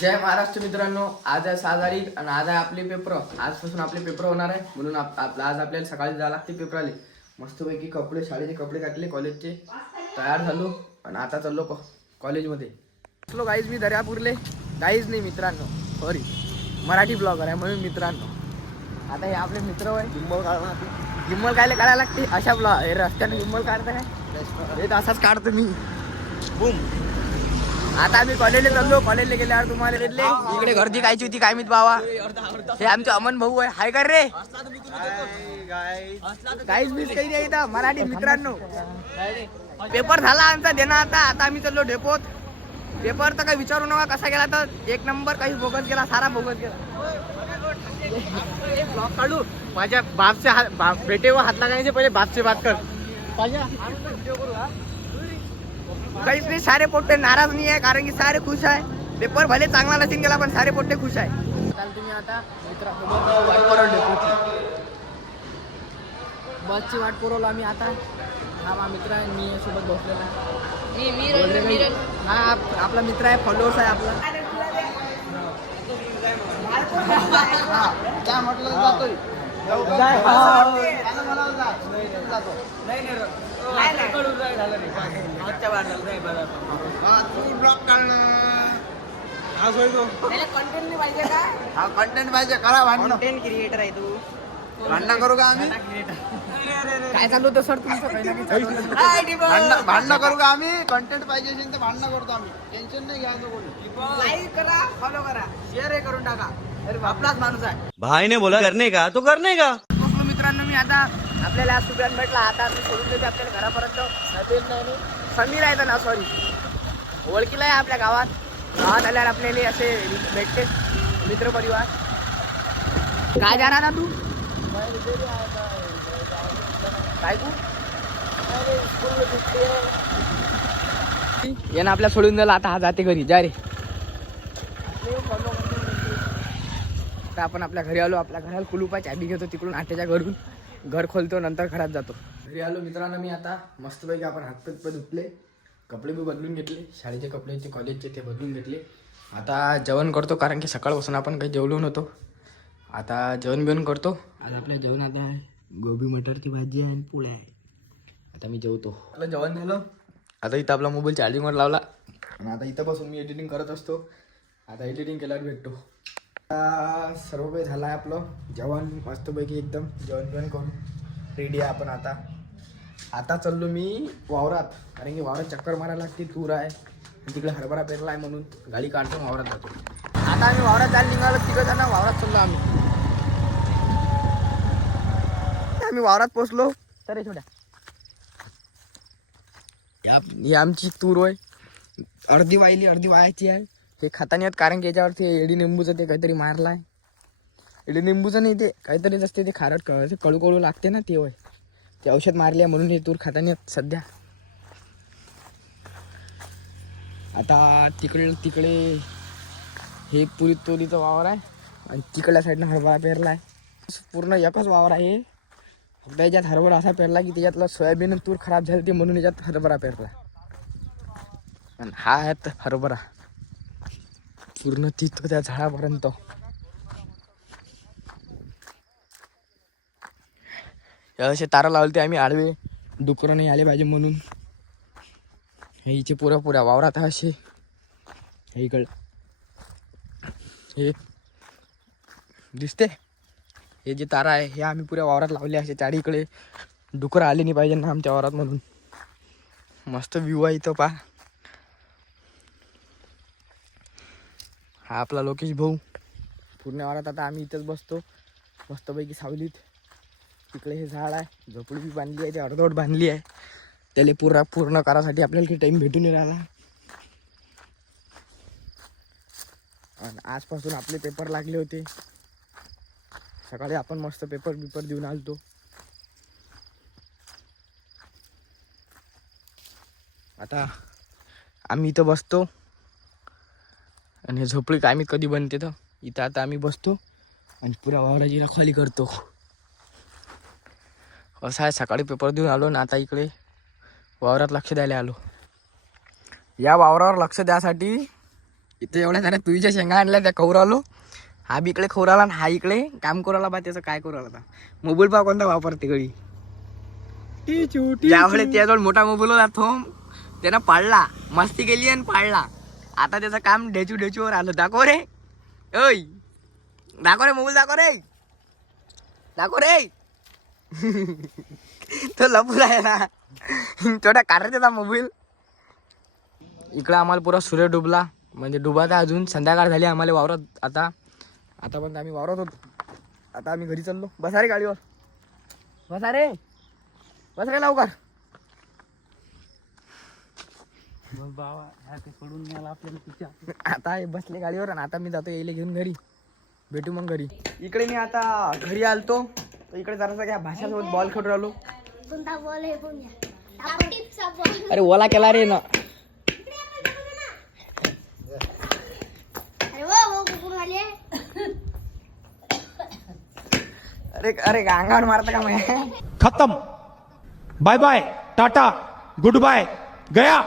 जय महाराष्ट्र मित्रांनो, आज आहे 6 तारीख आणि आज आहे आपले पेपर. आजपासून आपले पेपर होणार आहे म्हणून आज आपल्याला सकाळी जायला लागते पेपराले. मस्तपैकी कपडे, शाळेचे कपडे काढले, कॉलेजचे तयार झालो आणि आता चाललो कॉलेजमध्ये. चलो गाईज, मी दर्यापूरले. गाईज नाही मित्रांनो, सॉरी, मराठी ब्लॉगर आहे म्हणून मित्रांनो. आता हे आपले मित्र आहे. गिम्मल काढायला लागते अशा ब्लॉग. हे रस्त्याने गिम्मल काढता काय? हे तर असाच काढतो मी. बूम. आता आम्ही कॉलेजला चाललो. कॉलेजला गेल्यावर तुम्हाला इकडे गर्दी कायची होती काय माहित बाबा. हे आमचे अमन भाऊ आहे. हाय कर रे. काहीच मिस काही नाही इथं मराठी मित्रांनो. पेपर झाला आमचा देणं. आता आम्ही चाललो डेपोत. पेपर तर काही विचारू नका कसा गेला, तर 1 नंबर. काही बोगस गेला, सारा बोगस गेला. ब्लॉग काढू माझ्या बाप से बेटे को हात लगाने पहिले बाप से बात कर. काहीच नाही, सारे पोट्टे नाराज नाही आहे कारण की सारे खुश आहे. पेपर भले चांगला नसेल गेला पण सारे पोट्टे खुश आहे. चाल तुम्ही आता बसची वाट पुरवलो आम्ही आता. हा मित्र आहे, मी सोबत बसलेला आहे. हा आपला मित्र आहे, फॉलोअर्स आहे आपला. हा काय म्हटलं जातोय. कंटेंट पाहिजे करा. कंटेंट क्रिएटर आहे तू. भांडण करू का आम्ही? काय चालू होतं सर तुमचं? भांडण करू का आम्ही? कंटेंट पाहिजे असेल तर भांडण करतो आम्ही. टेन्शन नाही घ्यायचं कोणी. लाईक करा, फॉलो करा, शेअर हे करून टाका. अरे आपलाच माणूस आहे. भाईने बोला करने का तो करने का. मित्रांनो, मी आता आपल्याला आज सुप्यान भेटला. आता मी सोडून देते आपल्याला घरापर्यंत. नाही समीर आहे ना, सॉरी, ओळखीला आहे आपल्या गावात. आल्यावर आपल्याला असे भेटते मित्र परिवार. काय जाणार ना तू? काय तू ये ना आपल्या सोडून दिला. आता हा जाते घरी. जा रे. आता आपण आपल्या घरी आलो. आपल्या घराला कुलूपा चाबी घेतो तिकडून, आट्याच्या घरून घर खोलतो, नंतर घरात जातो. घरी आलो मित्रांनो मी आता. मस्तपैकी आपण हातपाय धुतले, कपडे बी बदलून घेतले, शाळेचे कपडे ते कॉलेजचे ते बदलून घेतले. आता जेवण करतो कारण की सकाळपासून आपण काही जेवलो नव्हतो. आता जेवण करतो. आज आपल्या जेवण आता आहे गोबी मटरची भाजी आहे आणि पोळ्या आहे. आता मी जेवतो. आपलं जेवण झालं. आता इथं आपला मोबाईल चार्जिंगवर लावला आणि आता इथं बसून मी एडिटिंग करत असतो. आता एडिटिंग केल्यावर भेटतो. आता सर्व काही झालं आहे आपलं. जेवण मस्तपैकी एकदम जेवण करून रेडी आहे आपण. आता चाललो मी वावरात कारण की वावरात चक्कर मारायला लागते. तूर आहे तिकडे हरभरा पेरला आहे म्हणून गाडी काढतो, वावरात जातो. आता आम्ही वावरात जायला निघालो. तिकडे जाणार वावरात चाललो आम्ही. वावरात पोचलो तर छोट्या ही आमची तूर होय. अर्धी वाहिली अर्धी वायाची आहे. हे खाता नाही कारण की याच्यावरती एडी निंबूचं ते काहीतरी मारलं आहे. एडी निंबूचं नाही, ते काहीतरी असते ते खारट कडू कडू लागते ना, ते होय. ते औषध मारले म्हणून हे तूर खाता नाही सध्या. आता तिकडे हे पुरी तोरीचं वावर आहे आणि तिकडल्या साईडनं हरभरा पेरला आहे. पूर्ण एकच वावर आहे. फक्त याच्यात हरभरा असा पेरला की त्याच्यातलं सोयाबीन तूर खराब झाली ते म्हणून याच्यात हरभरा पेरला. आणि हा आहे हरभरा पूर्ण तिथं त्या झाडापर्यंत. असे तारा लावले आम्ही आडवे, डुकरं नाही आले पाहिजे म्हणून. हे हिचे पुऱ्या वावरात असे हे इकडं हे दिसते. हे जे तारा आहे हे आम्ही पुऱ्या वावरात लावले असे. चारीकडे डुकरं आले नाही पाहिजे ना आमच्या वावरात म्हणून. मस्त व्ह्यू आहे इथं पहा. हा आपला लोकेश भाऊ. पूर्ण वावरात आता आम्ही इथंच बसतो मस्तपैकी सावलीत. तिकडे हे झाड आहे, झोपडी बी बांधली आहे, ते अर्धवट बांधली आहे. त्याला पूर्ण करासाठी आपल्याला काही टाईम भेटून राहिला. आणि आजपासून आपले पेपर लागले होते. सकाळी आपण मस्त पेपर देऊन आलतो. आता आम्ही इथं बसतो आणि हे झोपडी काय मी कधी बनते तर इथं आता आम्ही बसतो आणि पुऱ्या वावराची रखवाली करतो. असं आहे. सकाळी पेपर देऊन आलो ना आता इकडे वावरात लक्ष द्यायला आलो. या वावरावर लक्ष द्यासाठी इथे एवढ्या साऱ्या तुझ्या शेंगा आणल्या त्या खवरालो. हा बी इकडे खवराला आणि हा इकडे काम करायला बा. त्याचं काय करू आता मोबाईल पा कोणता वापरते गडी. ज्यावेळेस त्याजवळ मोठा मोबाईल होता तो त्यानं पाडला, मस्ती केली आणि पाडला. आता त्याचं काम ढेचूवर आलं. दाखव रे ओय, दाखव रे मोबाईल, दाखव रे, दाखव रे. तो लपूर आहे ना, छोट्या कार त्याचा मोबाईल. इकडं आम्हाला पुरा सूर्य डुबला, म्हणजे डुबाता अजून संध्याकाळ झाली आम्हाला वावरात. आता पण आम्ही वावरात होतो. आता आम्ही घरी चाललो. बसा रे गाडीवर, बसा रे, बस रे लवकर. आता हे बसले गाडीवर आणि आता मी जातो यायला घेऊन घरी. भेटू मग घरी. इकडे मी आता घरी आलतो, तर इकडे जरासा घ्या भाषासोबत बॉल खेळून राहिलो. अरे ओला केला रे ना. अरे अरे अंगावर मारता का मैं. खत्म. Bye bye, ta ta, goodbye, गया.